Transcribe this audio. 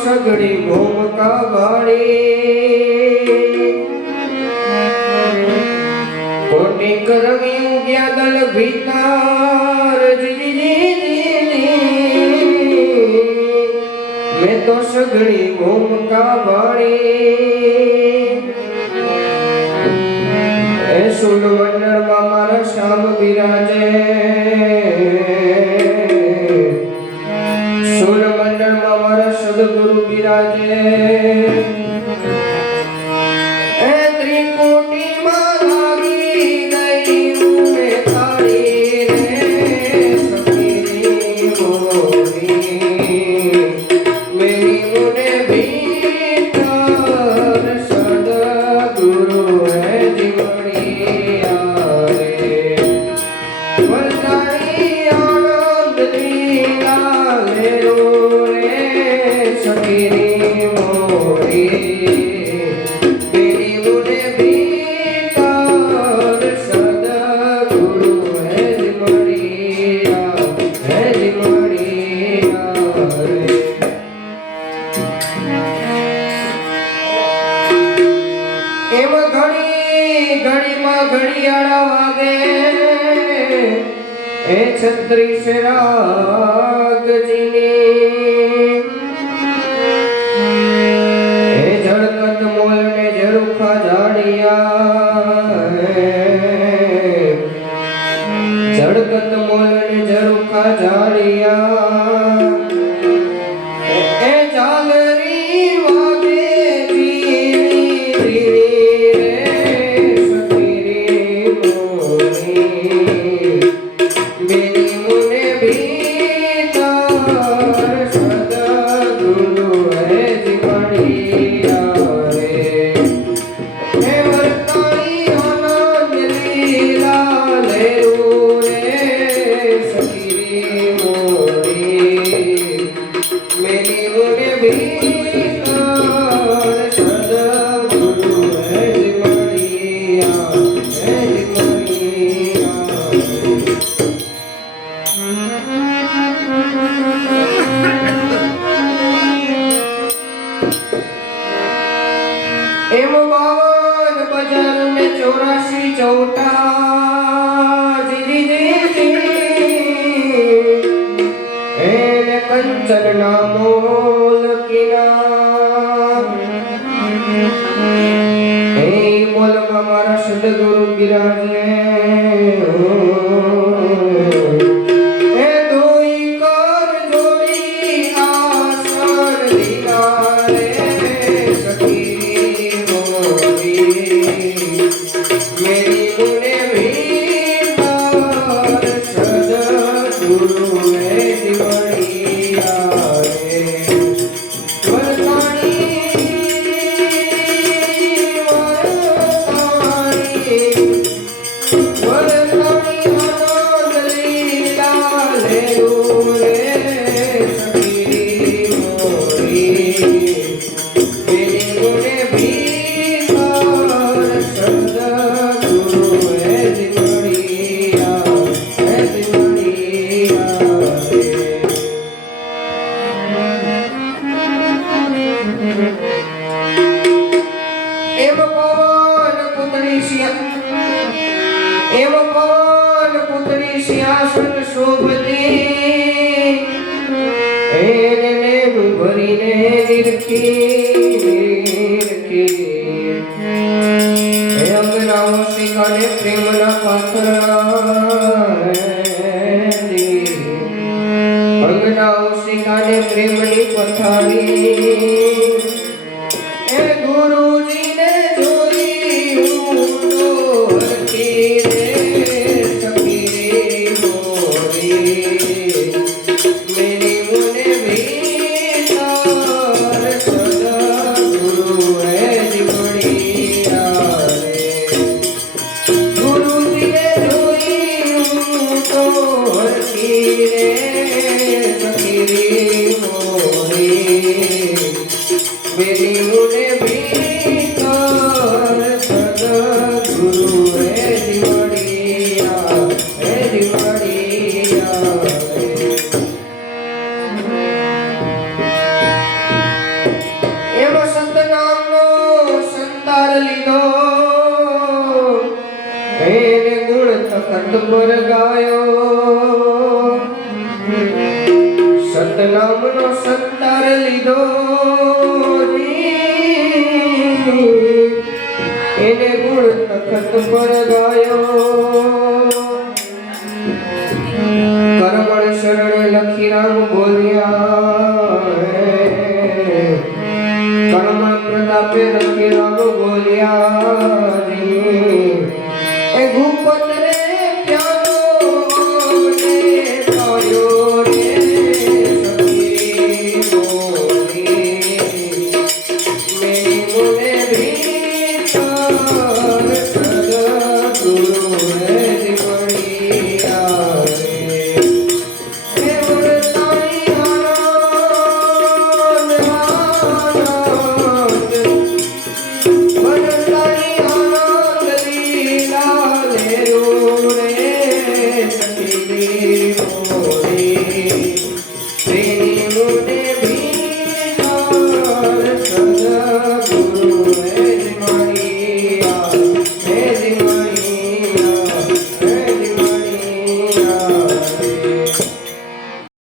सगड़ी भूमिका बाड़ी कोटी करवी उग्या दल भीतर मैं तो सगड़ी भूमिका बाड़ी सुन मंडल में मारा श्याम विराजे सुन मंडल में मारा सदगुरु विराजे त्रिकोटी में लागी गई मुने तारी रे सखी मोरी मेरी मुने भीतर सदगुरु है जीवनिया रे वरदानी आनंद लीला ले सखी मोरी मेरी मुने भीतर सदगुरु है जीवनिया रे एम घड़ी घड़ी में घड़ियाड़ा वागे ए छत्री से राग जीने ए झड़कत मोल ने झरुखा झाड़िया झड़कत मोल ने झरुखा झाड़िया ए झालरी वागे जीरी रे सखी मोरी मेरी मुने भीतर सदगुरु है जीवनिया रे हे वरताई आनंद लीला ले रे सखी मोरी मेरी मुने भीतर सदगुरु है जीवनिया एम बावन बजर में 84 चौटा जी एने कंचन नामोल किना ए मोल हमारा सदगुरु विराजे सिंहासन शोभती एने भरीने गिरकी अंगनाओ सिखाने प्रेम न पाथरा अंगनाओ सिखा કાને પ્રેમની પથારી એ ગુરુજીને જોઈ હું તો હતી રે સખી મોરી મેરી મને ભીતર સદા ગુરુ હે જીવડિયા રે ગુરુજીને જોઈ હું તો હતી રે સખી મોરી મેરી મને ભીતર સદા ગુરુ હે જીવડિયા રે એવો સંત નામનો સંતાર લીધો એને ગુણ તખત પર ગાયો સંત નામનો સંતાર લીધો એને ગુણ તખત પર ગાયો કર્મણ શરણે લખી રામ બોલ્યા કર્મણ પ્રતાપે લખી રામ બોલ્યા એ ગુપ